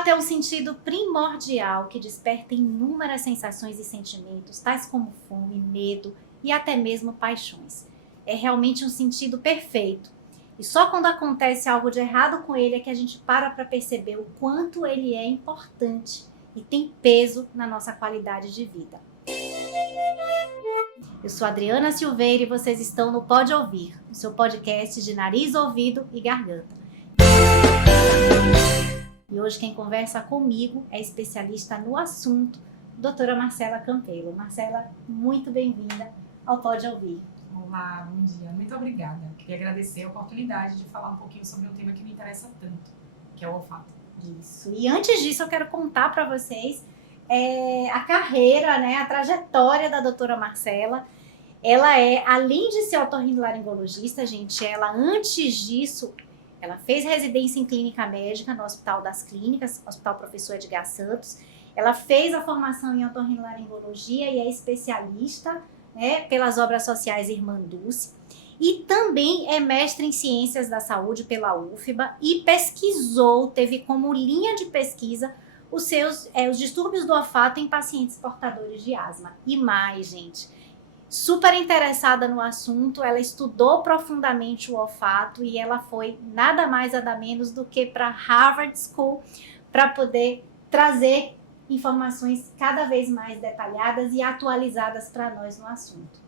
olfato é um sentido primordial que desperta inúmeras sensações e sentimentos, tais como fome, medo e até mesmo paixões. É realmente um sentido perfeito. E só quando acontece algo de errado com ele é que a gente para perceber o quanto ele é importante e tem peso na nossa qualidade de vida. Eu sou Adriana Silveira e vocês estão no Pode Ouvir, o seu podcast de nariz, ouvido e garganta. E hoje quem conversa comigo é especialista no assunto, doutora Marcela Campelo. Marcela, muito bem-vinda ao Pode Ouvir. Olá, bom dia. Muito obrigada. Queria agradecer a oportunidade de falar um pouquinho sobre um tema que me interessa tanto, que é o olfato. Isso. E antes disso, eu quero contar para vocês a carreira, né, a trajetória da doutora Marcela. Ela é, além de ser otorrinolaringologista, gente, ela antes disso, ela fez residência em clínica médica no Hospital das Clínicas, Hospital Professor Edgar Santos. Ela fez a formação em otorrinolaringologia e é especialista, né, pelas obras sociais Irmã Dulce. E também é mestre em Ciências da Saúde pela UFBA e pesquisou, teve como linha de pesquisa os distúrbios do olfato em pacientes portadores de asma. E mais, gente, super interessada no assunto, ela estudou profundamente o olfato e ela foi nada mais nada menos do que para Harvard School para poder trazer informações cada vez mais detalhadas e atualizadas para nós no assunto.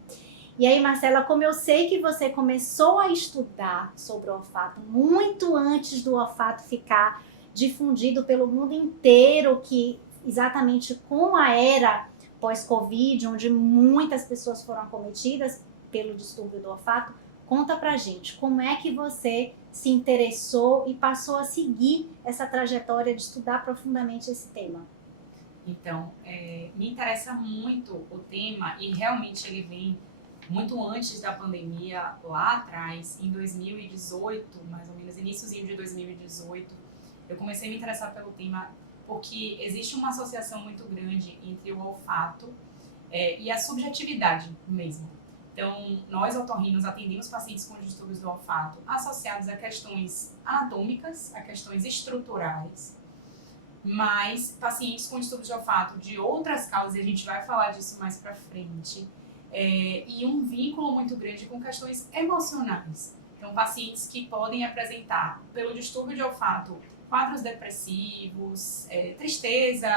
E aí, Marcela, como eu sei que você começou a estudar sobre o olfato muito antes do olfato ficar difundido pelo mundo inteiro, que exatamente com a era pós-Covid, onde muitas pessoas foram acometidas pelo distúrbio do olfato, conta pra gente como é que você se interessou e passou a seguir essa trajetória de estudar profundamente esse tema. Então, me interessa muito o tema e realmente ele vem muito antes da pandemia, lá atrás, em 2018, mais ou menos, iniciozinho de 2018, eu comecei a me interessar pelo tema porque existe uma associação muito grande entre o olfato e a subjetividade mesmo. Então, nós otorrinos atendemos pacientes com distúrbios do olfato associados a questões anatômicas, a questões estruturais, mas pacientes com distúrbios de olfato de outras causas, e a gente vai falar disso mais pra frente, e um vínculo muito grande com questões emocionais. Então, pacientes que podem apresentar, pelo distúrbio de olfato, quadros depressivos, tristeza,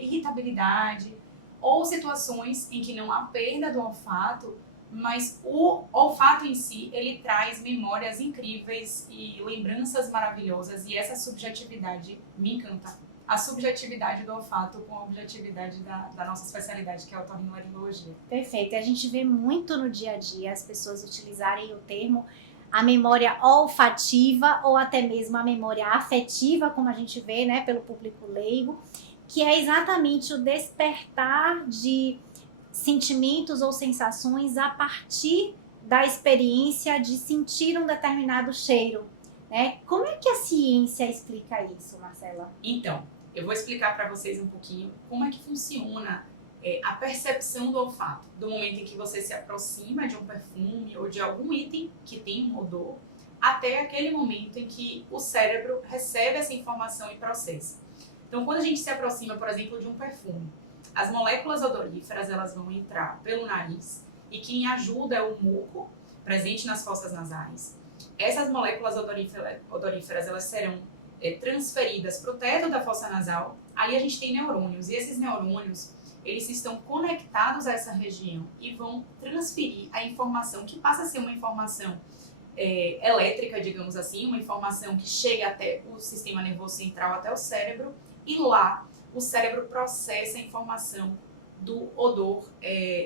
irritabilidade, ou situações em que não há perda do olfato, mas o olfato em si, ele traz memórias incríveis e lembranças maravilhosas, e essa subjetividade me encanta. A subjetividade do olfato com a objetividade da nossa especialidade, que é a otorrinolaringologia. Perfeito. A gente vê muito no dia a dia as pessoas utilizarem o termo a memória olfativa ou até mesmo a memória afetiva, como a gente vê, né, pelo público leigo, que é exatamente o despertar de sentimentos ou sensações a partir da experiência de sentir um determinado cheiro, né? Como é que a ciência explica isso, Marcela? Então, eu vou explicar para vocês um pouquinho como é que funciona a percepção do olfato, do momento em que você se aproxima de um perfume ou de algum item que tem um odor, até aquele momento em que o cérebro recebe essa informação e processa. Então, quando a gente se aproxima, por exemplo, de um perfume, as moléculas odoríferas elas vão entrar pelo nariz e quem ajuda é o muco presente nas fossas nasais. Essas moléculas odoríferas elas serão transferidas para o teto da fossa nasal. Ali a gente tem neurônios e esses neurônios eles estão conectados a essa região e vão transferir a informação que passa a ser uma informação elétrica, digamos assim, uma informação que chega até o sistema nervoso central, até o cérebro, e lá o cérebro processa a informação do odor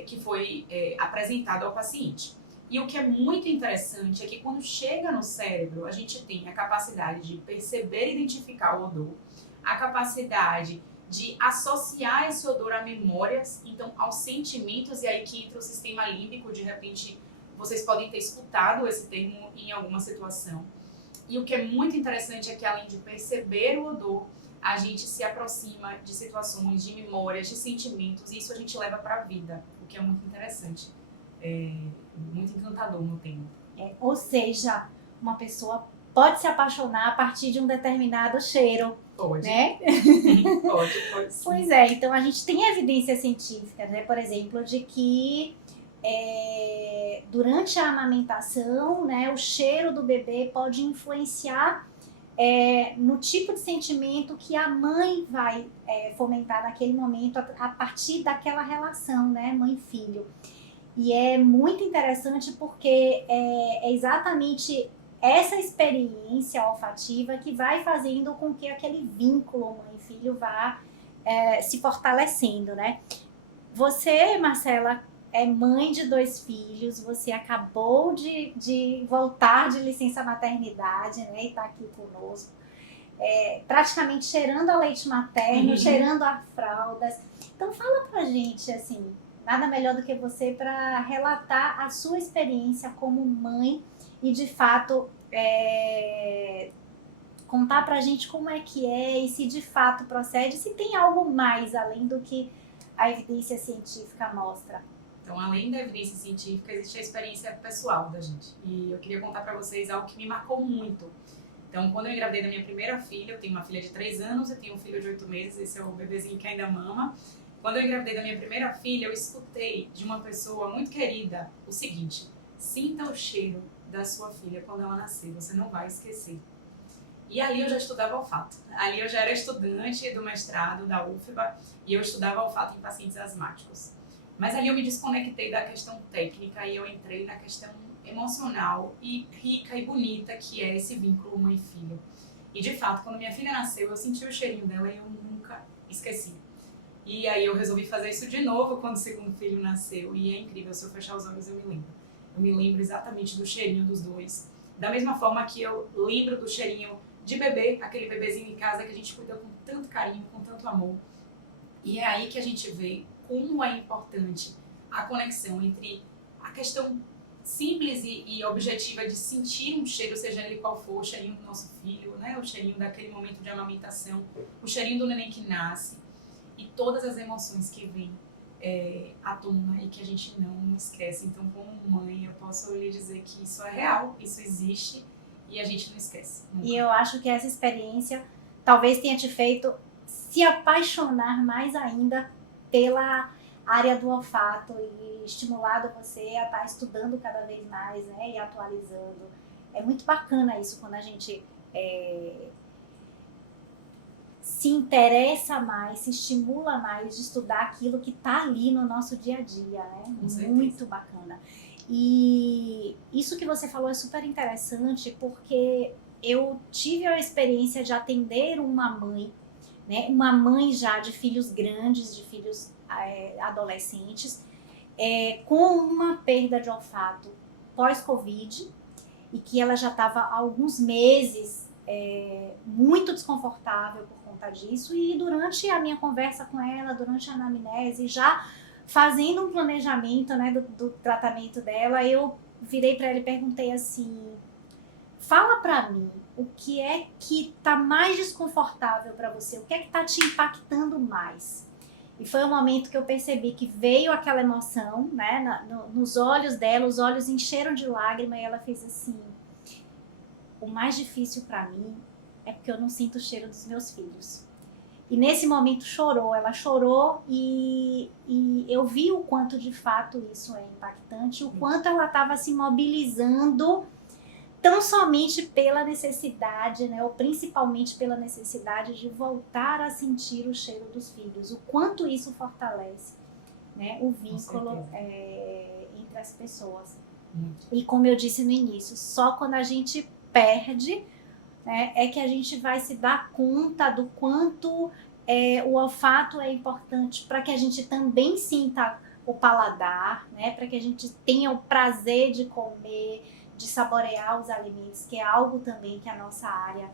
que foi apresentado ao paciente. E o que é muito interessante é que quando chega no cérebro, a gente tem a capacidade de perceber e identificar o odor, a capacidade de associar esse odor a memórias, então aos sentimentos, e aí que entra o sistema límbico, de repente vocês podem ter escutado esse termo em alguma situação. E o que é muito interessante é que além de perceber o odor, a gente se aproxima de situações, de memórias, de sentimentos, e isso a gente leva para a vida, o que é muito interessante, muito encantador no tema. Ou seja, uma pessoa pode se apaixonar a partir de um determinado cheiro, Pode. né? Pode sim. Pois é, então a gente tem evidência científica, né? Por exemplo, de que durante a amamentação, né, o cheiro do bebê pode influenciar no tipo de sentimento que a mãe vai fomentar naquele momento a partir daquela relação, né, mãe-filho. E é muito interessante porque é exatamente essa experiência olfativa que vai fazendo com que aquele vínculo mãe-filho vá se fortalecendo, né? Você, Marcela, é mãe de 2 filhos, você acabou de voltar de licença maternidade, né? E tá aqui conosco, praticamente cheirando a leite materno, cheirando a fraldas. Então fala pra gente, assim, nada melhor do que você para relatar a sua experiência como mãe e, de fato, contar pra gente como é que e se de fato procede, se tem algo mais além do que a evidência científica mostra. Então, além da evidência científica, existe a experiência pessoal da gente. E eu queria contar para vocês algo que me marcou muito. Então, quando eu engravidei da minha primeira filha, eu tenho uma filha de 3 anos, eu tenho um filho de 8 meses, esse é o bebezinho que ainda mama. Quando eu engravidei da minha primeira filha, eu escutei de uma pessoa muito querida o seguinte: sinta o cheiro da sua filha quando ela nascer, você não vai esquecer. E ali eu já estudava olfato. Ali eu já era estudante do mestrado da UFBA e eu estudava olfato em pacientes asmáticos. Mas ali eu me desconectei da questão técnica e eu entrei na questão emocional e rica e bonita que é esse vínculo mãe-filho. E de fato, quando minha filha nasceu, eu senti o cheirinho dela e eu nunca esqueci. E aí eu resolvi fazer isso de novo quando o segundo filho nasceu. E é incrível, se eu fechar os olhos eu me lembro. Eu me lembro exatamente do cheirinho dos dois. Da mesma forma que eu lembro do cheirinho de bebê, aquele bebezinho em casa que a gente cuida com tanto carinho, com tanto amor. E é aí que a gente vê como é importante a conexão entre a questão simples e objetiva de sentir um cheiro, seja ele qual for, o cheirinho do nosso filho, né? O cheirinho daquele momento de amamentação, o cheirinho do neném que nasce e todas as emoções que vêm à tona e que a gente não esquece. Então, como mãe, eu posso lhe dizer que isso é real, isso existe e a gente não esquece. Nunca. E eu acho que essa experiência talvez tenha te feito se apaixonar mais ainda pela área do olfato e estimulado você a estar estudando cada vez mais, né, e atualizando. É muito bacana isso quando a gente se interessa mais, se estimula mais de estudar aquilo que está ali no nosso dia a dia, né? Muito bacana. E isso que você falou é super interessante porque eu tive a experiência de atender uma mãe, né, uma mãe já de filhos grandes, de filhos adolescentes, com uma perda de olfato pós-Covid e que ela já estava há alguns meses muito desconfortável por conta disso. E durante a minha conversa com ela, durante a anamnese, já fazendo um planejamento, né, do tratamento dela, eu virei para ela e perguntei assim: fala para mim, o que é que tá mais desconfortável para você? O que é que tá te impactando mais? E foi o momento que eu percebi que veio aquela emoção, né, nos olhos dela, os olhos encheram de lágrima e ela fez assim: o mais difícil para mim é porque eu não sinto o cheiro dos meus filhos. E nesse momento ela chorou e eu vi o quanto de fato isso é impactante, o quanto ela estava se mobilizando tão somente pela necessidade, né, ou principalmente pela necessidade de voltar a sentir o cheiro dos filhos, o quanto isso fortalece, né, o vínculo entre as pessoas. E como eu disse no início, só quando a gente perde, né, é que a gente vai se dar conta do quanto o olfato é importante para que a gente também sinta o paladar, né, para que a gente tenha o prazer de comer, de saborear os alimentos, que é algo também que a nossa área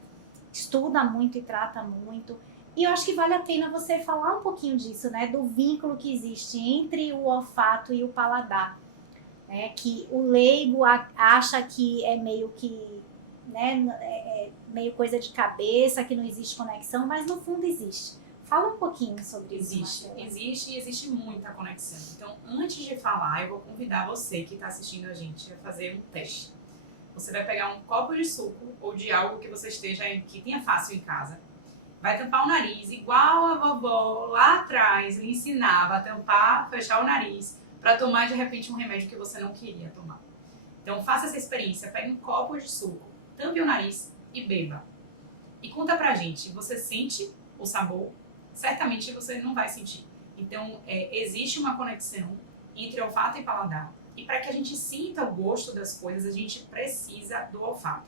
estuda muito e trata muito. E eu acho que vale a pena você falar um pouquinho disso, né, do vínculo que existe entre o olfato e o paladar, né, que o leigo acha que é meio que, né, meio coisa de cabeça, que não existe conexão, mas no fundo existe. Fala um pouquinho sobre isso, Marcela. Existe muita conexão. Então, antes de falar, eu vou convidar você que está assistindo a gente a fazer um teste. Você vai pegar um copo de suco ou de algo que você que tenha fácil em casa. Vai tampar o nariz, igual a vovó lá atrás lhe ensinava a tampar, fechar o nariz, para tomar de repente um remédio que você não queria tomar. Então faça essa experiência, pegue um copo de suco, tampe o nariz e beba. E conta pra gente, você sente o sabor? Certamente você não vai sentir. Então existe uma conexão entre olfato e paladar. E para que a gente sinta o gosto das coisas, a gente precisa do olfato.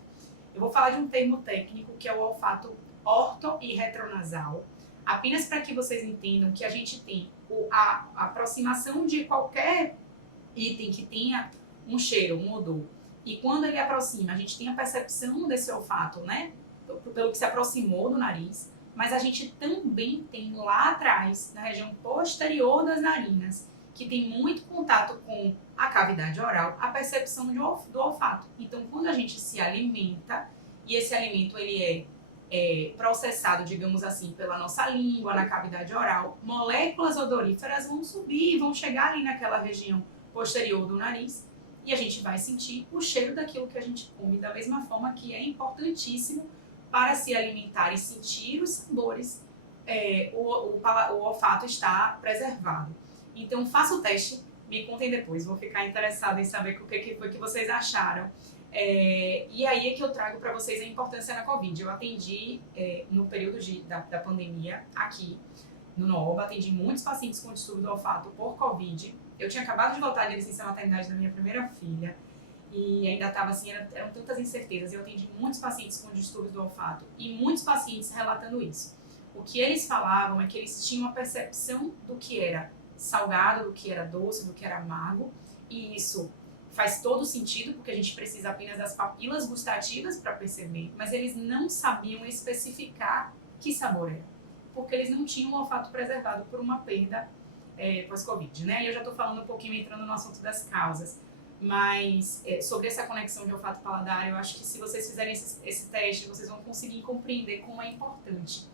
Eu vou falar de um termo técnico que é o olfato orto e retronasal, apenas para que vocês entendam que a gente tem a aproximação de qualquer item que tenha um cheiro, um odor. E quando ele aproxima, a gente tem a percepção desse olfato, né? Pelo que se aproximou do nariz, mas a gente também tem lá atrás, na região posterior das narinas, que tem muito contato com a cavidade oral, a percepção do olfato. Então, quando a gente se alimenta, e esse alimento ele é processado, digamos assim, pela nossa língua, na cavidade oral, moléculas odoríferas vão subir, vão chegar ali naquela região posterior do nariz, e a gente vai sentir o cheiro daquilo que a gente come, da mesma forma que é importantíssimo para se alimentar e sentir os sabores, o olfato está preservado. Então, faça o teste, me contem depois, vou ficar interessada em saber o que foi que vocês acharam. E aí é que eu trago para vocês a importância da Covid. Eu atendi no período da pandemia aqui no NOBA, atendi muitos pacientes com distúrbio do olfato por Covid. Eu tinha acabado de voltar de licença maternidade da minha primeira filha e ainda estava assim, eram tantas incertezas. Eu atendi muitos pacientes com distúrbio do olfato e muitos pacientes relatando isso. O que eles falavam é que eles tinham uma percepção do que era salgado, do que era doce, do que era amargo, e isso faz todo sentido, porque a gente precisa apenas das papilas gustativas para perceber, mas eles não sabiam especificar que sabor era, porque eles não tinham o olfato preservado por uma perda pós-Covid, né? E eu já estou falando um pouquinho, entrando no assunto das causas, mas sobre essa conexão de olfato e paladar, eu acho que se vocês fizerem esse teste, vocês vão conseguir compreender como é importante.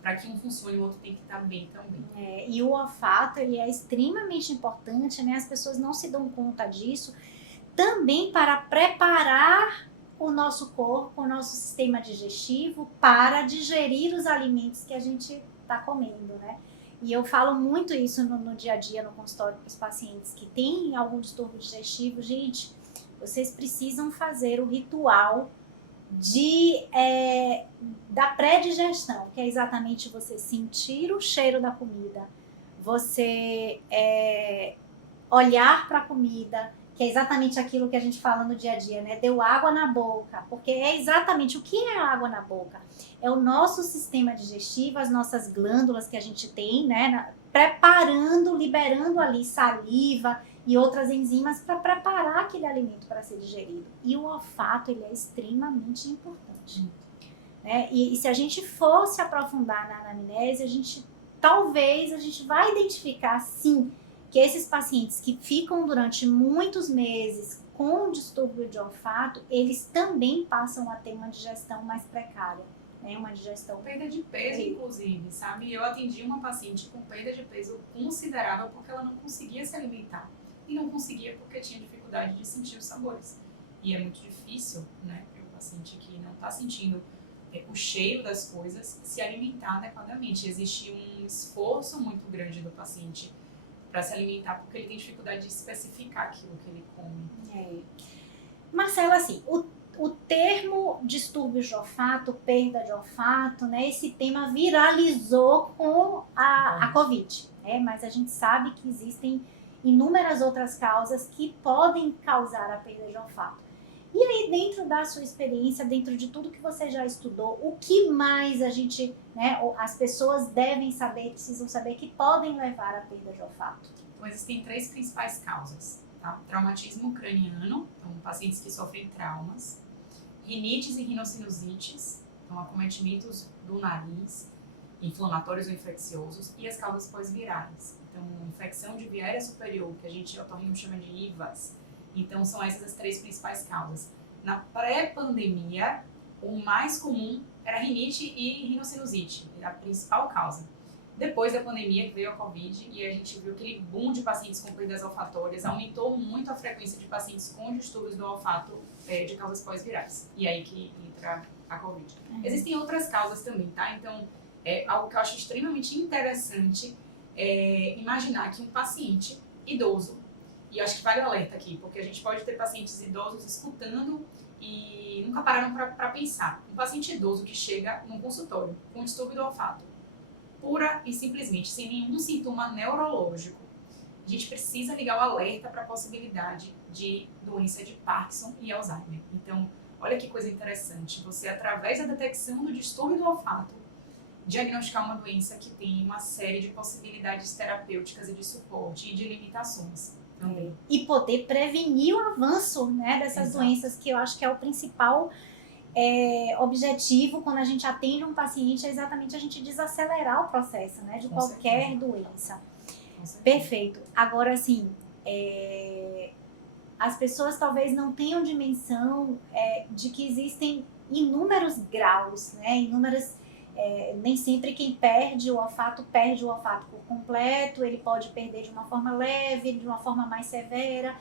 Para que um funcione, o outro tem que estar bem também. E o olfato, ele é extremamente importante, né? As pessoas não se dão conta disso. Também para preparar o nosso corpo, o nosso sistema digestivo para digerir os alimentos que a gente está comendo, né? E eu falo muito isso no dia a dia, no consultório, para os pacientes que têm algum distúrbio digestivo. Gente, vocês precisam fazer o ritual da pré-digestão, que é exatamente você sentir o cheiro da comida, você olhar para a comida, que é exatamente aquilo que a gente fala no dia a dia, né? Deu água na boca, porque é exatamente o que é água na boca. É o nosso sistema digestivo, as nossas glândulas que a gente tem, né? Preparando, liberando ali saliva e outras enzimas para preparar aquele alimento para ser digerido. E o olfato, ele é extremamente importante. Né? E se a gente for se aprofundar na anamnese, talvez a gente vai identificar, sim, que esses pacientes que ficam durante muitos meses com distúrbio de olfato, eles também passam a ter uma digestão mais precária. Né? Uma digestão... Perda de peso, inclusive, sabe? Eu atendi uma paciente com perda de peso considerável porque ela não conseguia se alimentar. E não conseguia porque tinha dificuldade de sentir os sabores. E é muito difícil, né, para o paciente que não está sentindo o cheiro das coisas se alimentar adequadamente. Existe um esforço muito grande do paciente para se alimentar porque ele tem dificuldade de especificar aquilo que ele come. Marcela, assim, o termo distúrbio de olfato, perda de olfato, né, esse tema viralizou com a Covid, né, mas a gente sabe que existem inúmeras outras causas que podem causar a perda de olfato. E aí, dentro da sua experiência, dentro de tudo que você já estudou, o que mais a gente, né, as pessoas devem saber, precisam saber que podem levar à perda de olfato? Então, existem 3 principais causas, tá? Traumatismo craniano, então pacientes que sofrem traumas, rinites e rinossinusites, então acometimentos do nariz, inflamatórios ou infecciosos, e as causas pós-virais. Então, infecção de viária superior, que a gente otorrino chama de IVAS. Então, são essas as 3 principais causas. Na pré-pandemia, o mais comum era rinite e rinocinusite, era a principal causa. Depois da pandemia que veio a Covid e a gente viu aquele boom de pacientes com perdas olfatórias, aumentou muito a frequência de pacientes com distúrbios do olfato de causas pós-virais. E aí que entra a Covid. Existem outras causas também, tá? Então, algo que eu acho extremamente interessante é imaginar que um paciente idoso, e eu acho que vale o alerta aqui, porque a gente pode ter pacientes idosos escutando e nunca pararam para pensar. Um paciente idoso que chega num consultório com distúrbio do olfato, pura e simplesmente, sem nenhum sintoma neurológico, a gente precisa ligar o alerta para a possibilidade de doença de Parkinson e Alzheimer. Então, olha que coisa interessante. Você, através da detecção do distúrbio do olfato, diagnosticar uma doença que tem uma série de possibilidades terapêuticas e de suporte e de limitações também. E poder prevenir o avanço, né, dessas Exato. doenças, que eu acho que é o principal objetivo quando a gente atende um paciente, é exatamente a gente desacelerar o processo, né, de Com qualquer certeza. doença. Com certeza. Perfeito. Agora, assim, as pessoas talvez não tenham dimensão de que existem inúmeros graus, né, nem sempre quem perde o olfato por completo, ele pode perder de uma forma leve, de uma forma mais severa.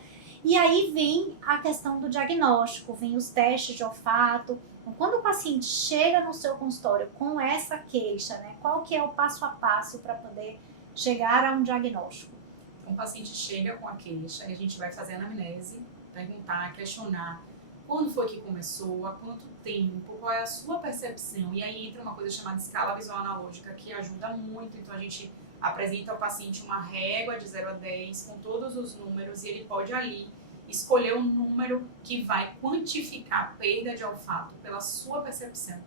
E aí vem a questão do diagnóstico, vem os testes de olfato. Então, quando o paciente chega no seu consultório com essa queixa, né, qual que é o passo a passo para poder chegar a um diagnóstico? Então, o paciente chega com a queixa e a gente vai fazer a anamnese, perguntar, questionar quando foi que começou, há quanto tempo, qual é a sua percepção. E aí entra uma coisa chamada escala visual analógica, que ajuda muito. Então, a gente apresenta ao paciente uma régua de 0 a 10 com todos os números e ele pode ali escolher um número que vai quantificar a perda de olfato pela sua percepção.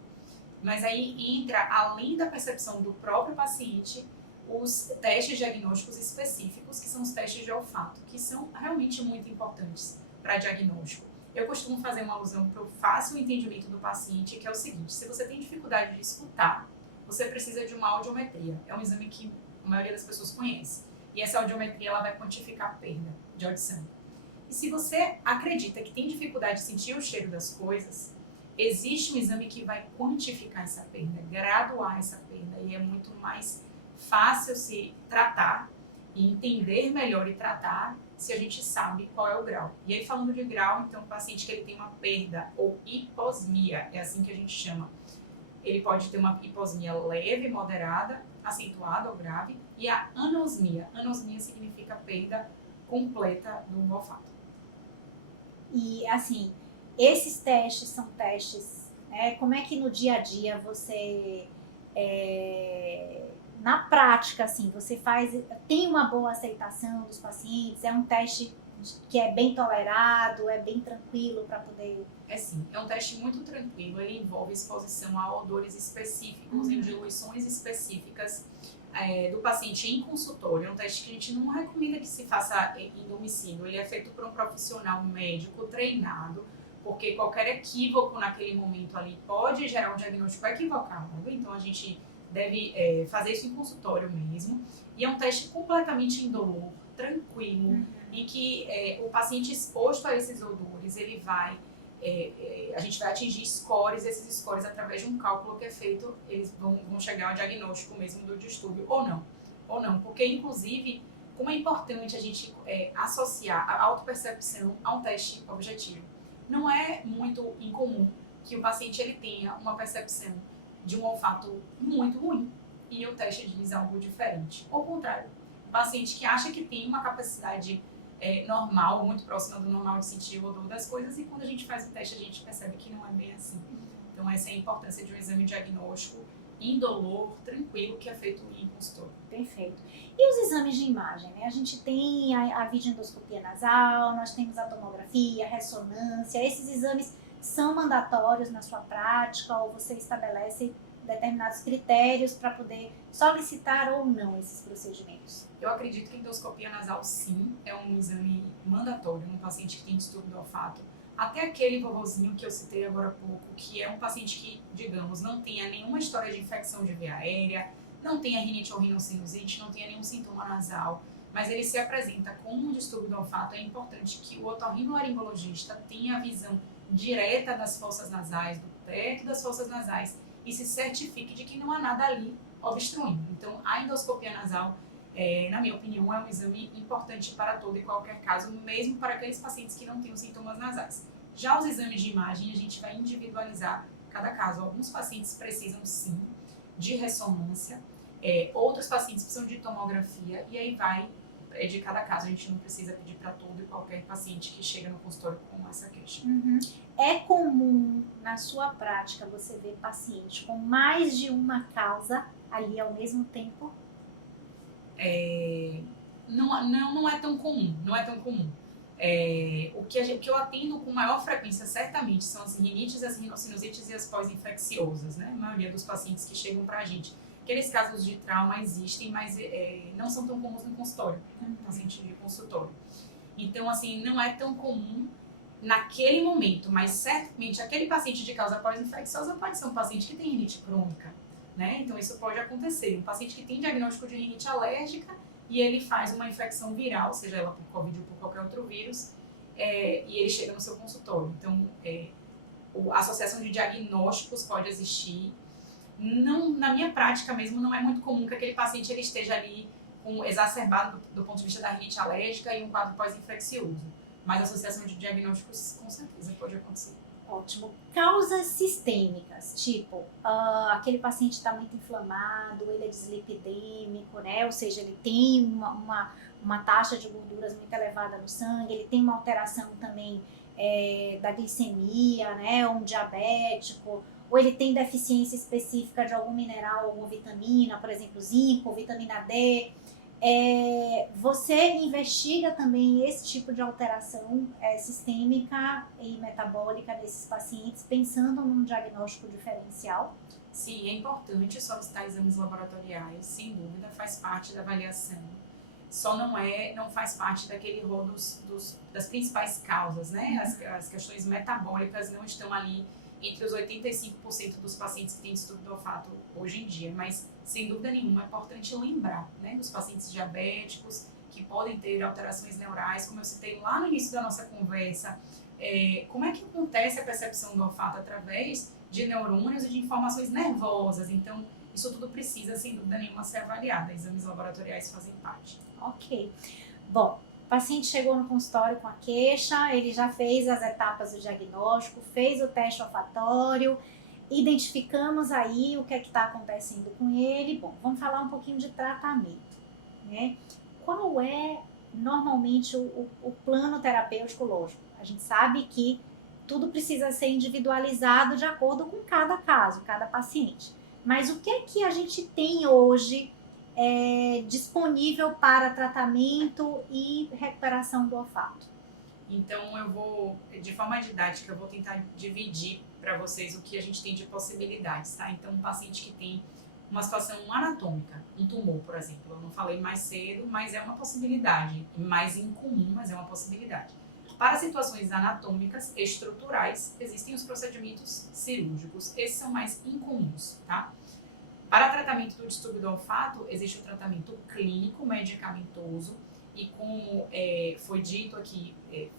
Mas aí entra, além da percepção do próprio paciente, os testes diagnósticos específicos, que são os testes de olfato, que são realmente muito importantes para diagnóstico. Eu costumo fazer uma alusão para o fácil entendimento do paciente, que é o seguinte: se você tem dificuldade de escutar, você precisa de uma audiometria. É um exame que a maioria das pessoas conhece. E essa audiometria ela vai quantificar a perda de audição. E se você acredita que tem dificuldade de sentir o cheiro das coisas, existe um exame que vai quantificar essa perda, graduar essa perda. E é muito mais fácil se tratar e entender melhor e tratar se a gente sabe qual é o grau. E aí, falando de grau, então, o paciente que ele tem uma perda ou hiposmia, é assim que a gente chama. Ele pode ter uma hiposmia leve, moderada, acentuada ou grave, e a anosmia. Anosmia significa perda completa do olfato. E, assim, esses testes são testes, né? Como é que no dia a dia você, na prática, assim, você tem uma boa aceitação dos pacientes? É um teste que é bem tolerado, é bem tranquilo para poder... Sim, é um teste muito tranquilo, ele envolve exposição a odores específicos, em diluições específicas do paciente em consultório. É um teste que a gente não recomenda que se faça em domicílio, ele é feito por um profissional médico treinado, porque qualquer equívoco naquele momento ali pode gerar um diagnóstico equivocado, então a gente deve fazer isso em consultório mesmo. E é um teste completamente indolor, tranquilo, e que o paciente exposto a esses odores, ele vai, a gente vai atingir scores, esses scores através de um cálculo que é feito, eles vão chegar ao diagnóstico mesmo do distúrbio, ou não, porque inclusive, como é importante a gente associar a autopercepção a um teste objetivo. Não é muito incomum que o paciente ele tenha uma percepção de um olfato muito ruim e o teste diz algo diferente. Ou ao contrário, o paciente que acha que tem uma capacidade normal, muito próxima do normal de sentir o odor das coisas, e quando a gente faz o teste a gente percebe que não é bem assim. Então essa é a importância de um exame diagnóstico indolor, tranquilo, que é feito em consultório. Perfeito. E os exames de imagem, né? A gente tem a videoendoscopia nasal, nós temos a tomografia, a ressonância. Esses exames são mandatórios na sua prática ou você estabelece determinados critérios para poder solicitar ou não esses procedimentos? Eu acredito que a endoscopia nasal, sim, é um exame mandatório num paciente que tem distúrbio do olfato. Até aquele vovozinho que eu citei agora há pouco, que é um paciente que, digamos, não tenha nenhuma história de infecção de via aérea, não tenha rinite ou rinocinusite, não tenha nenhum sintoma nasal, mas ele se apresenta com um distúrbio do olfato, é importante que o otorrinolaringologista tenha a visão direta das fossas nasais, do teto das fossas nasais, e se certifique de que não há nada ali obstruindo. Então, a endoscopia nasal, na minha opinião, é um exame importante para todo e qualquer caso, mesmo para aqueles pacientes que não têm os sintomas nasais. Já os exames de imagem, a gente vai individualizar cada caso. Alguns pacientes precisam, sim, de ressonância, outros pacientes precisam de tomografia, e aí vai de cada caso. A gente não precisa pedir para todo e qualquer paciente que chega no consultório com essa queixa. Uhum. É comum, na sua prática, você ver pacientes com mais de uma causa ali ao mesmo tempo? Não é tão comum, não é tão comum. O que eu atendo com maior frequência, certamente, são as rinites, as rinossinusites e as pós-infecciosas, né? A maioria dos pacientes que chegam pra gente. Aqueles casos de trauma existem, mas não são tão comuns no consultório, né? Paciente de consultório. Então, assim, não é tão comum naquele momento, mas certamente aquele paciente de causa pós-infecciosa pode ser um paciente que tem rinite crônica, né? Então, isso pode acontecer. Um paciente que tem diagnóstico de rinite alérgica e ele faz uma infecção viral, seja ela por Covid ou por qualquer outro vírus, e ele chega no seu consultório. Então, a associação de diagnósticos pode existir. Não, na minha prática mesmo, não é muito comum que aquele paciente ele esteja ali exacerbado do ponto de vista da rinite alérgica e um quadro pós-infeccioso. Mas a associação de diagnósticos, com certeza, pode acontecer. Ótimo. Causas sistêmicas, tipo, aquele paciente está muito inflamado, ele é dislipidêmico, né? Ou seja, ele tem uma taxa de gorduras muito elevada no sangue, ele tem uma alteração também da glicemia, né? Ou um diabético, ou ele tem deficiência específica de algum mineral, alguma vitamina, por exemplo, zinco, vitamina D. Você investiga também esse tipo de alteração sistêmica e metabólica desses pacientes, pensando num diagnóstico diferencial? Sim, é importante solicitar exames laboratoriais, sem dúvida, faz parte da avaliação. Só não faz parte daquele rol das principais causas, né? As questões metabólicas não estão ali entre os 85% dos pacientes que têm distúrbio do olfato hoje em dia, mas sem dúvida nenhuma é importante lembrar, né, dos pacientes diabéticos que podem ter alterações neurais, como eu citei lá no início da nossa conversa. Como é que acontece a percepção do olfato? Através de neurônios e de informações nervosas. Então, isso tudo precisa, sem dúvida nenhuma, ser avaliado. Exames laboratoriais fazem parte. Ok. Bom, o paciente chegou no consultório com a queixa, ele já fez as etapas do diagnóstico, fez o teste olfatório, identificamos aí o que é que está acontecendo com ele. Bom, vamos falar um pouquinho de tratamento, né? Qual é normalmente o plano terapêutico? Lógico, a gente sabe que tudo precisa ser individualizado de acordo com cada caso, cada paciente. Mas o que é que a gente tem hoje disponível para tratamento e recuperação do olfato? Então, eu vou, de forma didática, eu vou tentar dividir para vocês o que a gente tem de possibilidades, tá? Então, um paciente que tem uma situação anatômica, um tumor, por exemplo, eu não falei mais cedo, mas é uma possibilidade, mais incomum, mas é uma possibilidade. Para situações anatômicas estruturais, existem os procedimentos cirúrgicos, esses são mais incomuns, tá? Para tratamento do distúrbio do olfato, existe o tratamento clínico medicamentoso e como foi dito aqui,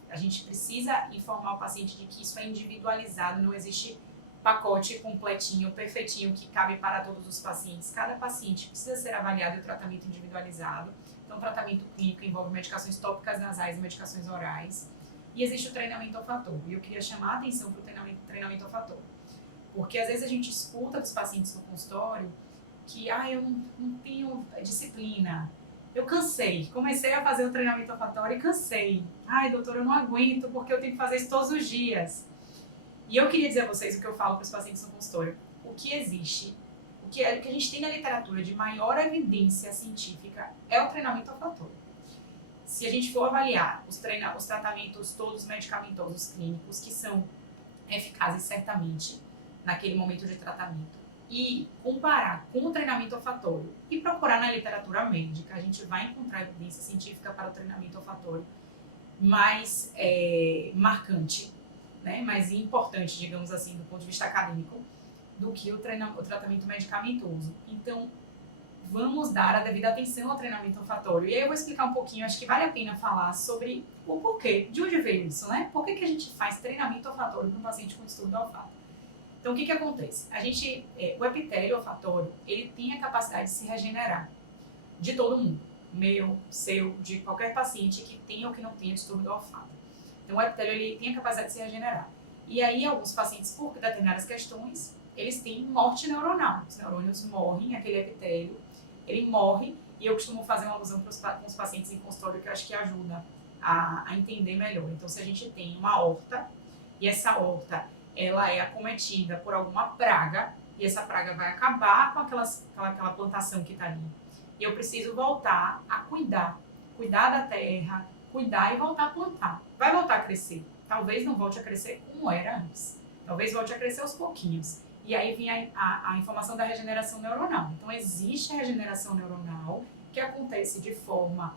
a gente precisa informar o paciente de que isso é individualizado, não existe pacote completinho, perfeitinho, que cabe para todos os pacientes. Cada paciente precisa ser avaliado e o tratamento individualizado. Então, o tratamento clínico envolve medicações tópicas nasais e medicações orais. E existe o treinamento olfatório. E eu queria chamar a atenção para o treinamento olfatório. Porque às vezes a gente escuta dos pacientes no consultório que eu não tenho disciplina, eu cansei, comecei a fazer o treinamento olfatório e cansei. Doutora, eu não aguento porque eu tenho que fazer isso todos os dias. E eu queria dizer a vocês o que eu falo para os pacientes no consultório. O que existe, o que a gente tem na literatura de maior evidência científica é o treinamento olfatório. Se a gente for avaliar os tratamentos todos medicamentosos clínicos, que são eficazes certamente naquele momento de tratamento, e comparar com o treinamento olfatório e procurar na literatura médica, a gente vai encontrar evidência científica para o treinamento olfatório mais marcante, né, mais importante, digamos assim, do ponto de vista acadêmico, do que o tratamento medicamentoso. Então, vamos dar a devida atenção ao treinamento olfatório. E aí eu vou explicar um pouquinho, acho que vale a pena falar sobre o porquê, de onde veio isso, né? Por que a gente faz treinamento olfatório para um paciente com distúrbio do olfato? Então, o que acontece? O epitélio olfatório, ele tem a capacidade de se regenerar de todo mundo. Meu, seu, de qualquer paciente que tenha ou que não tenha distúrbio do olfato. Então, o epitélio, ele tem a capacidade de se regenerar. E aí, alguns pacientes, por determinadas questões, eles têm morte neuronal. Os neurônios morrem, aquele epitélio, ele morre. E eu costumo fazer uma alusão com os pacientes em consultório que eu acho que ajuda a entender melhor. Então, se a gente tem uma horta, e essa horta ela é acometida por alguma praga, e essa praga vai acabar com aquela plantação que está ali. E eu preciso voltar a cuidar da terra, cuidar e voltar a plantar. Vai voltar a crescer. Talvez não volte a crescer como era antes. Talvez volte a crescer aos pouquinhos. E aí vem a informação da regeneração neuronal. Então, existe a regeneração neuronal que acontece de forma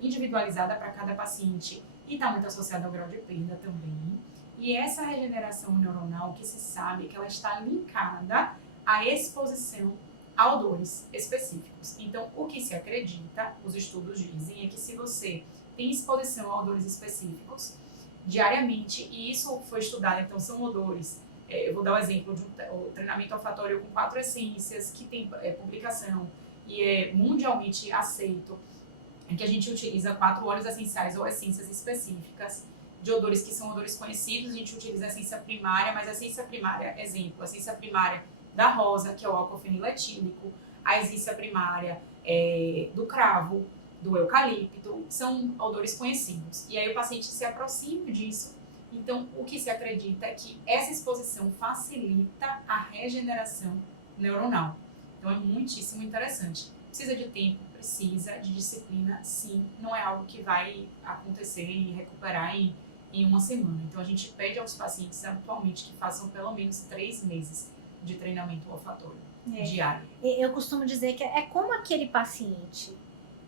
individualizada para cada paciente e está muito associada ao grau de perda também. E essa regeneração neuronal que se sabe que ela está linkada à exposição a odores específicos. Então, o que se acredita, os estudos dizem, é que se você tem exposição a odores específicos diariamente, e isso foi estudado, então são odores, eu vou dar um exemplo de um treinamento olfatório com 4 essências, que tem publicação e é mundialmente aceito, em que a gente utiliza 4 óleos essenciais ou essências específicas de odores que são odores conhecidos. A gente utiliza a essência primária, mas a essência primária, exemplo, a essência primária da rosa, que é o álcool feniletílico, a essência primária do cravo, do eucalipto, são odores conhecidos. E aí o paciente se aproxima disso. Então, o que se acredita é que essa exposição facilita a regeneração neuronal. Então, é muitíssimo interessante. Precisa de tempo, precisa de disciplina, sim. Não é algo que vai acontecer e recuperar em uma semana. Então, a gente pede aos pacientes atualmente que façam pelo menos 3 meses de treinamento olfatório diário. Eu costumo dizer que é como aquele paciente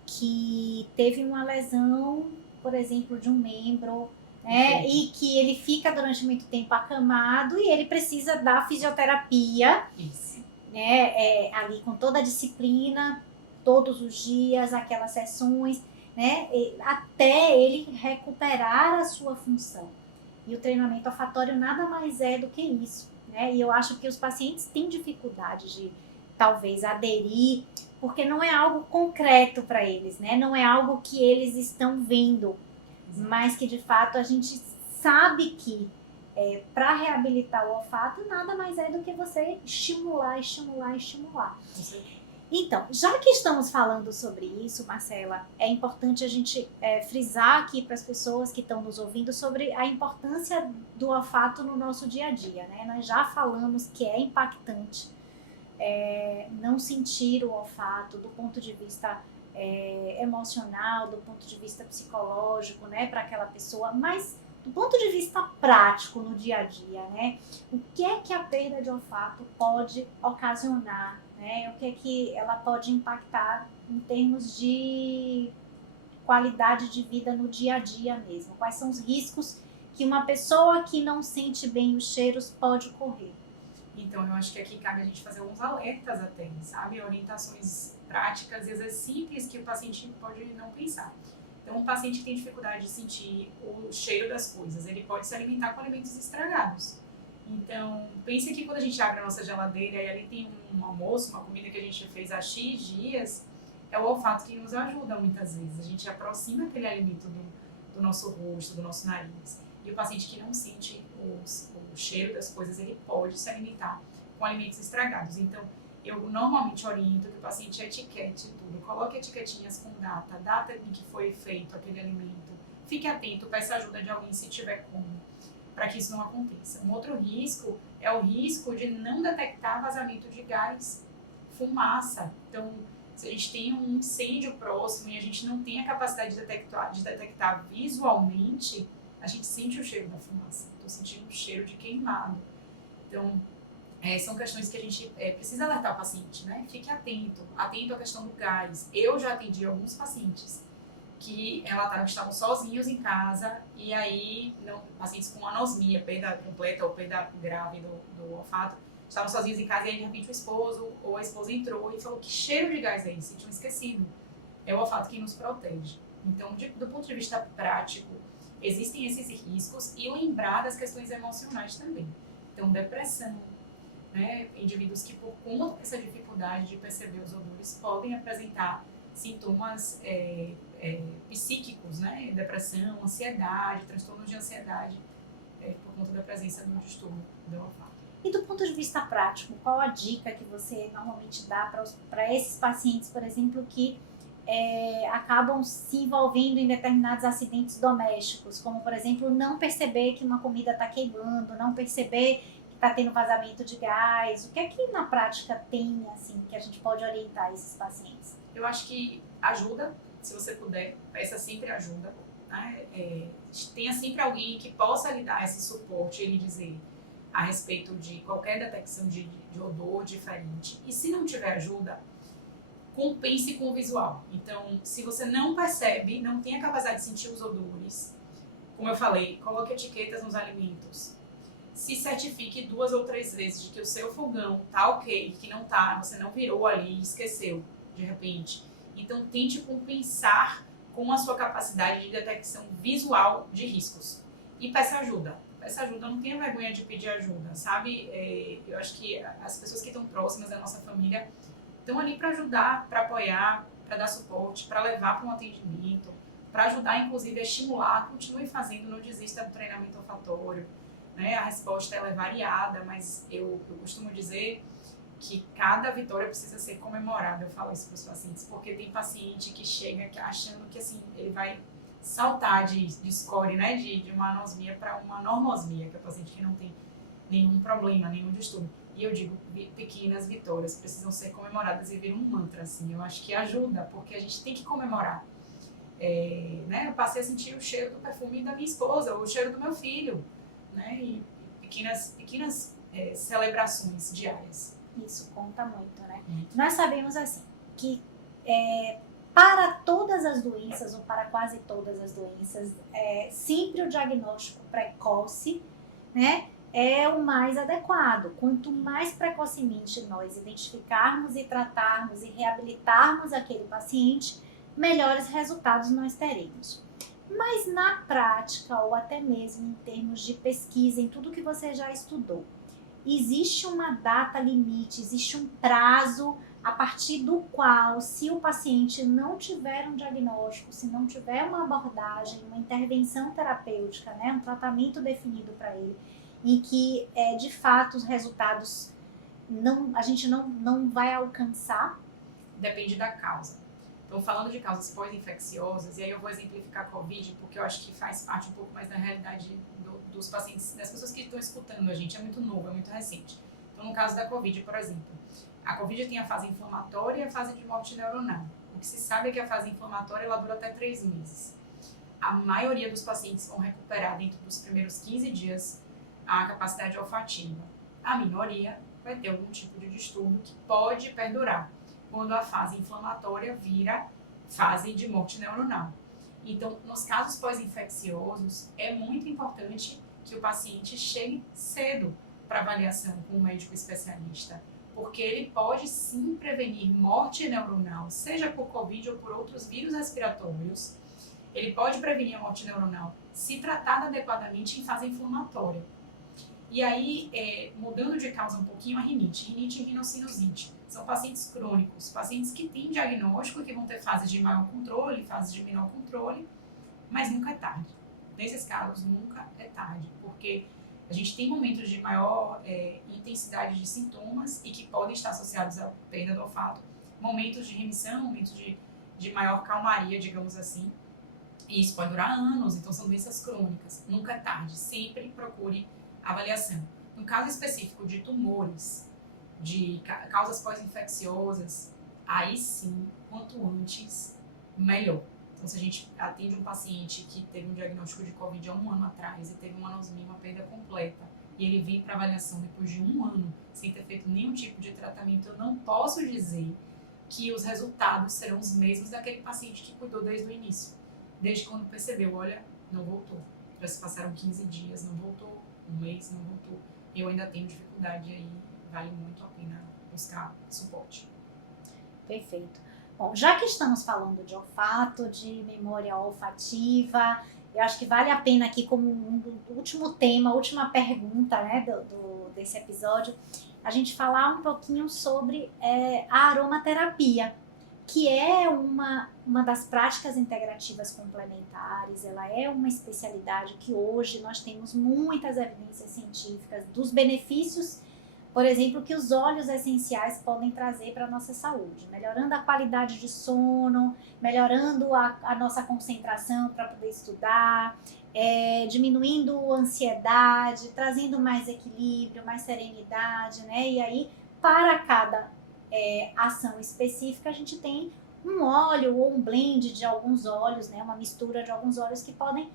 que teve uma lesão, por exemplo, de um membro, né, e que ele fica durante muito tempo acamado e ele precisa da fisioterapia. Isso. Né, ali com toda a disciplina, todos os dias, aquelas sessões, né, até ele recuperar a sua função. E o treinamento olfatório nada mais é do que isso, né? E eu acho que os pacientes têm dificuldade de, talvez, aderir, porque não é algo concreto para eles, né? Não é algo que eles estão vendo, mas que, de fato, a gente sabe que para reabilitar o olfato, nada mais é do que você estimular. Então, já que estamos falando sobre isso, Marcela, é importante a gente frisar aqui para as pessoas que estão nos ouvindo sobre a importância do olfato no nosso dia a dia, né? Nós já falamos que é impactante não sentir o olfato do ponto de vista emocional, do ponto de vista psicológico, né, para aquela pessoa, mas do ponto de vista prático no dia a dia, né? O que é que a perda de olfato pode ocasionar, né? O que é que ela pode impactar em termos de qualidade de vida no dia a dia mesmo? Quais são os riscos que uma pessoa que não sente bem os cheiros pode correr? Então, eu acho que aqui cabe a gente fazer alguns alertas até, sabe? Orientações práticas e às vezes simples que o paciente pode não pensar. Então, um paciente que tem dificuldade de sentir o cheiro das coisas, ele pode se alimentar com alimentos estragados. Então, pense que quando a gente abre a nossa geladeira e ali tem um almoço, uma comida que a gente fez há X dias, é o olfato que nos ajuda muitas vezes. A gente aproxima aquele alimento do nosso rosto, do nosso nariz. E o paciente que não sente o cheiro das coisas, ele pode se alimentar com alimentos estragados. Então, eu normalmente oriento que o paciente etiquete tudo, coloque etiquetinhas com data em que foi feito aquele alimento. Fique atento, peça ajuda de alguém se tiver como, para que isso não aconteça. Um outro risco é o risco de não detectar vazamento de gás, fumaça. Então, se a gente tem um incêndio próximo e a gente não tem a capacidade de detectar visualmente, a gente sente o cheiro da fumaça. Estou sentindo o cheiro de queimado. Então, são questões que a gente precisa alertar o paciente, né? Fique atento à questão do gás. Eu já atendi alguns pacientes que relataram que estavam sozinhos em casa e aí, pacientes com anosmia, perda completa ou perda grave do olfato, estavam sozinhos em casa e aí, de repente, o esposo ou a esposa entrou e falou: que cheiro de gás é esse? Tinham esquecido. É o olfato que nos protege. Então, do ponto de vista prático, existem esses riscos e lembrar das questões emocionais também. Então, depressão, né? Indivíduos que, por conta dessa dificuldade de perceber os odores, podem apresentar sintomas psíquicos, né? Depressão, ansiedade, transtornos de ansiedade, por conta da presença do distúrbio do olfato. E do ponto de vista prático, qual a dica que você normalmente dá para esses pacientes, por exemplo, que acabam se envolvendo em determinados acidentes domésticos, como, por exemplo, não perceber que uma comida está queimando, não perceber que está tendo vazamento de gás? O que é que na prática tem, assim, que a gente pode orientar esses pacientes? Eu acho que ajuda, se você puder, peça sempre ajuda, né? Tenha sempre alguém que possa lhe dar esse suporte e lhe dizer a respeito de qualquer detecção de odor diferente. E se não tiver ajuda, compense com o visual. Então, se você não percebe, não tem a capacidade de sentir os odores, como eu falei, coloque etiquetas nos alimentos. Se certifique 2 ou 3 vezes de que o seu fogão tá ok, que não tá, você não virou ali e esqueceu, de repente. Então, tente compensar com a sua capacidade de detecção visual de riscos. E peça ajuda. Peça ajuda, não tenha vergonha de pedir ajuda, sabe? Eu acho que as pessoas que estão próximas da nossa família estão ali para ajudar, para apoiar, para dar suporte, para levar para um atendimento, para ajudar, inclusive, a estimular, continue fazendo, não desista do treinamento olfatório, né? A resposta ela é variada, mas eu costumo dizer que cada vitória precisa ser comemorada. Eu falo isso para os pacientes, porque tem paciente que chega achando que assim, ele vai saltar de score, né? De uma anosmia para uma normosmia, que é o paciente que não tem nenhum problema, nenhum distúrbio. E eu digo, pequenas vitórias precisam ser comemoradas e vir um mantra, assim. Eu acho que ajuda, porque a gente tem que comemorar. Né? Eu passei a sentir o cheiro do perfume da minha esposa, ou o cheiro do meu filho, né? E pequenas celebrações diárias. Isso conta muito, né? Nós sabemos, assim, que para todas as doenças, ou para quase todas as doenças, sempre o diagnóstico precoce, né, é o mais adequado. Quanto mais precocemente nós identificarmos e tratarmos e reabilitarmos aquele paciente, melhores resultados nós teremos. Mas na prática, ou até mesmo em termos de pesquisa, em tudo que você já estudou, existe uma data limite, existe um prazo a partir do qual, se o paciente não tiver um diagnóstico, se não tiver uma abordagem, uma intervenção terapêutica, né, um tratamento definido para ele, em que, de fato, os resultados a gente não vai alcançar? Depende da causa. Então, falando de causas pós-infecciosas, e aí eu vou exemplificar a COVID, porque eu acho que faz parte um pouco mais da realidade dos pacientes, das pessoas que estão escutando a gente. É muito novo, é muito recente. Então, no caso da COVID, por exemplo, a COVID tem a fase inflamatória e a fase de morte neuronal. O que se sabe é que a fase inflamatória ela dura até 3 meses. A maioria dos pacientes vão recuperar dentro dos primeiros 15 dias a capacidade olfativa. A minoria vai ter algum tipo de distúrbio que pode perdurar quando a fase inflamatória vira fase de morte neuronal. Então, nos casos pós-infecciosos, é muito importante que o paciente chegue cedo para avaliação com um médico especialista, porque ele pode sim prevenir morte neuronal, seja por COVID ou por outros vírus respiratórios. Ele pode prevenir a morte neuronal se tratado adequadamente em fase inflamatória. E aí, mudando de causa um pouquinho, a rinite e rinocinusite. São pacientes crônicos, pacientes que têm diagnóstico e que vão ter fases de maior controle, fases de menor controle, mas nunca é tarde. Nesses casos, nunca é tarde, porque a gente tem momentos de maior intensidade de sintomas e que podem estar associados à perda do olfato, momentos de remissão, momentos de maior calmaria, digamos assim, e isso pode durar anos, então são doenças crônicas. Nunca é tarde, sempre procure avaliação. No caso específico de tumores, de causas pós-infecciosas, aí sim, quanto antes, melhor. Então, se a gente atende um paciente que teve um diagnóstico de COVID há 1 ano atrás e teve uma anosmia, uma perda completa, e ele vem para avaliação depois de 1 ano, sem ter feito nenhum tipo de tratamento, eu não posso dizer que os resultados serão os mesmos daquele paciente que cuidou desde o início. Desde quando percebeu, olha, não voltou. Já se passaram 15 dias, não voltou. 1 mês, não voltou. Eu ainda tenho dificuldade aí, vale muito a pena buscar suporte. Perfeito. Bom, já que estamos falando de olfato, de memória olfativa, eu acho que vale a pena aqui como um último tema, última pergunta, né, desse episódio, a gente falar um pouquinho sobre a aromaterapia, que é uma das práticas integrativas complementares. Ela é uma especialidade que hoje nós temos muitas evidências científicas dos benefícios, por exemplo, que os óleos essenciais podem trazer para a nossa saúde, melhorando a qualidade de sono, melhorando a nossa concentração para poder estudar, diminuindo a ansiedade, trazendo mais equilíbrio, mais serenidade, né? E aí, para cada ação específica, a gente tem um óleo ou um blend de alguns óleos, né? Uma mistura de alguns óleos que podem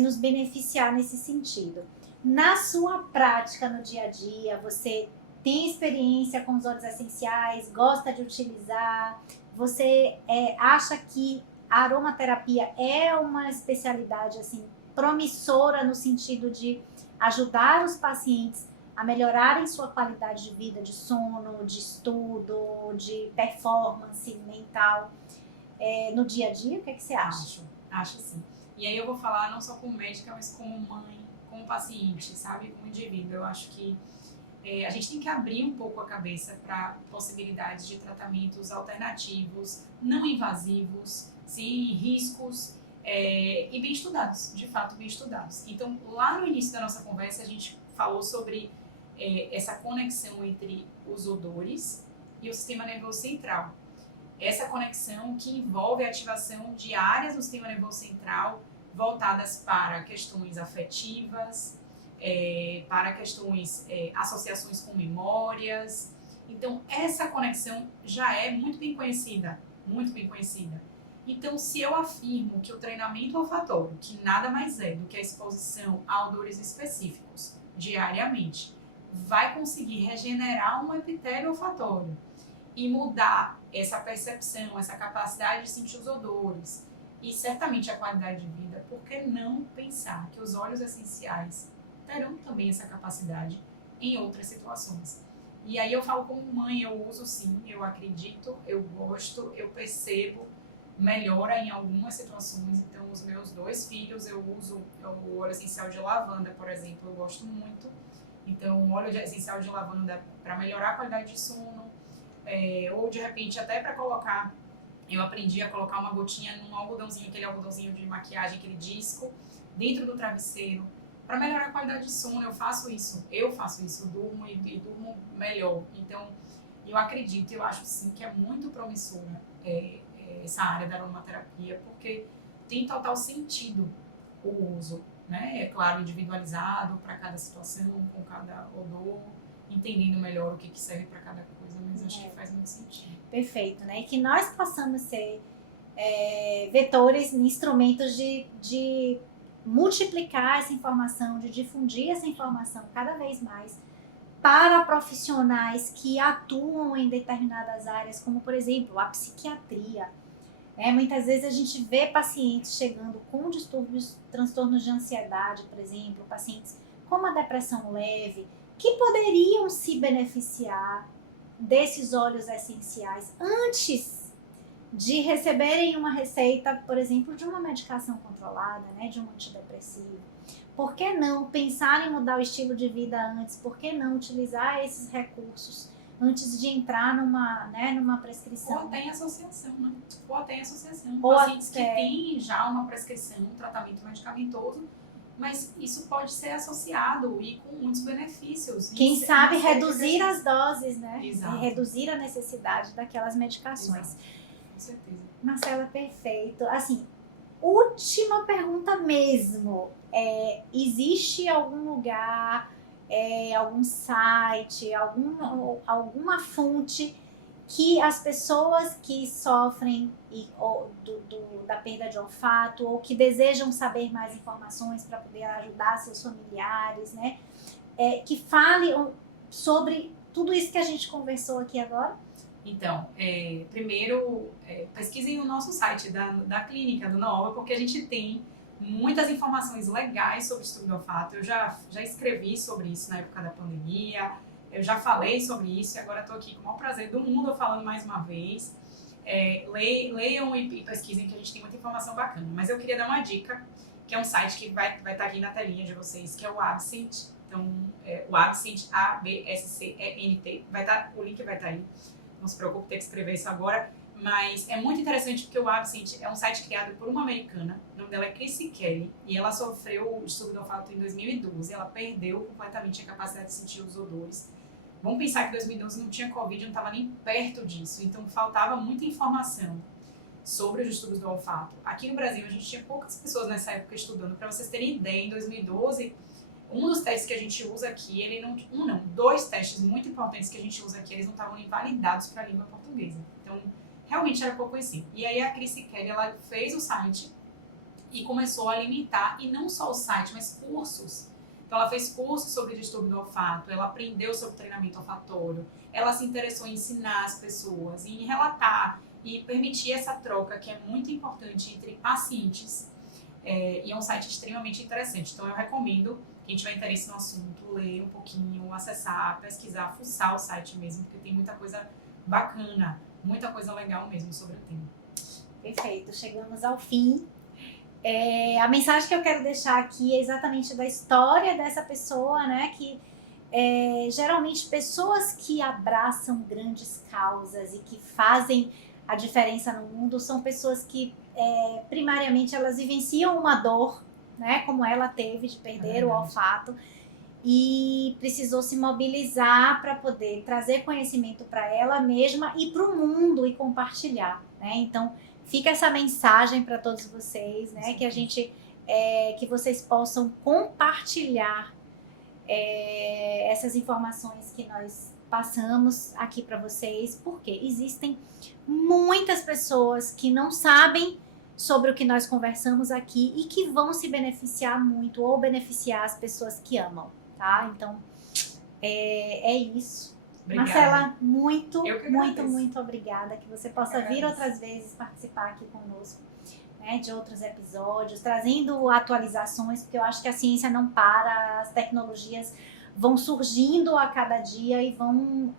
nos beneficiar nesse sentido. Na sua prática no dia a dia, você tem experiência com os óleos essenciais, gosta de utilizar, você acha que a aromaterapia é uma especialidade assim, promissora no sentido de ajudar os pacientes a melhorarem sua qualidade de vida, de sono, de estudo, de performance mental no dia a dia? O que você acha? Acho sim. E aí eu vou falar não só como médica, mas como mãe, como paciente, sabe? Como indivíduo. Eu acho que a gente tem que abrir um pouco a cabeça para possibilidades de tratamentos alternativos, não invasivos, sem riscos e bem estudados, de fato bem estudados. Então, lá no início da nossa conversa, a gente falou sobre essa conexão entre os odores e o sistema nervoso central. Essa conexão que envolve a ativação de áreas do sistema nervoso central voltadas para questões afetivas, para questões, associações com memórias. Então, essa conexão já é muito bem conhecida, muito bem conhecida. Então, se eu afirmo que o treinamento olfatório, que nada mais é do que a exposição a odores específicos diariamente, vai conseguir regenerar um epitélio olfatório e mudar essa percepção, essa capacidade de sentir os odores e certamente a qualidade de vida, por que não pensar que os óleos essenciais terão também essa capacidade em outras situações? E aí eu falo como mãe, eu uso sim, eu acredito, eu gosto, eu percebo, melhora em algumas situações. Então, os meus 2 filhos, eu uso o óleo essencial de lavanda, por exemplo, eu gosto muito. Então, o óleo essencial de lavanda para melhorar a qualidade de sono, ou de repente até para colocar, eu aprendi a colocar uma gotinha num algodãozinho, aquele algodãozinho de maquiagem, aquele disco, dentro do travesseiro, para melhorar a qualidade de sono. Eu faço isso, durmo e durmo melhor. Então, eu acredito, eu acho sim que é muito promissora essa área da aromaterapia, porque tem total sentido o uso, né? É claro, individualizado para cada situação, com cada odor, entendendo melhor o que serve para cada coisa, mas acho que faz muito sentido. Perfeito, né? E que nós possamos ser vetores, instrumentos de multiplicar essa informação, de difundir essa informação cada vez mais para profissionais que atuam em determinadas áreas, como por exemplo a psiquiatria. Muitas vezes a gente vê pacientes chegando com distúrbios, transtornos de ansiedade, por exemplo, pacientes com uma depressão leve, que poderiam se beneficiar desses óleos essenciais antes de receberem uma receita, por exemplo, de uma medicação controlada, né, de um antidepressivo. Por que não pensar em mudar o estilo de vida antes? Por que não utilizar esses recursos antes de entrar numa prescrição? Ou até em associação, né? Ou até em associação. Pacientes que têm já uma prescrição, um tratamento medicamentoso, mas isso pode ser associado e com muitos benefícios. Quem sabe reduzir as doses, né? Exato. Reduzir a necessidade daquelas medicações. Exato. Com certeza. Marcela, perfeito. Assim, última pergunta mesmo. Existe algum lugar, algum site, alguma fonte que as pessoas que sofrem da perda de olfato ou que desejam saber mais informações para poder ajudar seus familiares, né? Que falem sobre tudo isso que a gente conversou aqui agora? Então, primeiro, pesquisem o nosso site da clínica do Nova, porque a gente tem muitas informações legais sobre distúrbio do olfato. Eu já escrevi sobre isso na época da pandemia, eu já falei sobre isso e agora estou aqui com o maior prazer do mundo falando mais uma vez. Leiam e pesquisem, que a gente tem muita informação bacana. Mas eu queria dar uma dica, que é um site que vai estar aqui na telinha de vocês, que é o Absent. Então, o Absent, A-B-S-C-E-N-T, o link vai estar aí. Não se preocupe, ter que escrever isso agora. Mas é muito interessante porque o Absent é um site criado por uma americana, o nome dela é Chrissy Kelly, e ela sofreu distúrbio do olfato em 2012. Ela perdeu completamente a capacidade de sentir os odores. Vamos pensar que em 2012 não tinha Covid, não estava nem perto disso, então faltava muita informação sobre os distúrbios do olfato. Aqui no Brasil a gente tinha poucas pessoas nessa época estudando. Para vocês terem ideia, em 2012, um dos testes que a gente usa aqui, dois testes muito importantes que a gente usa aqui, eles não estavam nem validados para a língua portuguesa. Então, realmente era pouco conhecido. E aí a Chrissy Kelly, ela fez o site e começou a limitar, e não só o site, mas cursos. Então ela fez cursos sobre distúrbio do olfato, ela aprendeu sobre treinamento olfatório, ela se interessou em ensinar as pessoas, em relatar e permitir essa troca que é muito importante entre pacientes. E é um site extremamente interessante. Então eu recomendo, quem tiver interesse no assunto, ler um pouquinho, acessar, pesquisar, fuçar o site mesmo, porque tem muita coisa bacana, muita coisa legal mesmo sobre o tema. Perfeito, chegamos ao fim. A mensagem que eu quero deixar aqui é exatamente da história dessa pessoa, né? Que geralmente pessoas que abraçam grandes causas e que fazem a diferença no mundo são pessoas que primariamente elas vivenciam uma dor, né? Como ela teve de perder o olfato e precisou se mobilizar para poder trazer conhecimento para ela mesma e para o mundo e compartilhar, né? Então fica essa mensagem para todos vocês, né? Que a gente, que vocês possam compartilhar essas informações que nós passamos aqui para vocês, porque existem muitas pessoas que não sabem sobre o que nós conversamos aqui e que vão se beneficiar muito ou beneficiar as pessoas que amam, tá? Então, é isso. Obrigada. Marcela, muito obrigada. Que você possa vir outras vezes participar aqui conosco, né, de outros episódios, trazendo atualizações, porque eu acho que a ciência não para, as tecnologias vão surgindo a cada dia e vão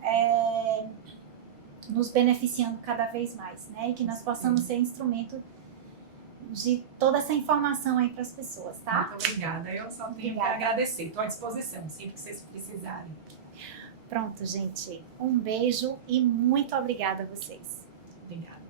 nos beneficiando cada vez mais, né? E que nós possamos ser instrumento de toda essa informação aí para as pessoas, tá? Muito obrigada. Eu só tenho que agradecer. Estou à disposição, sempre que vocês precisarem. Pronto, gente. Um beijo e muito obrigada a vocês. Obrigada.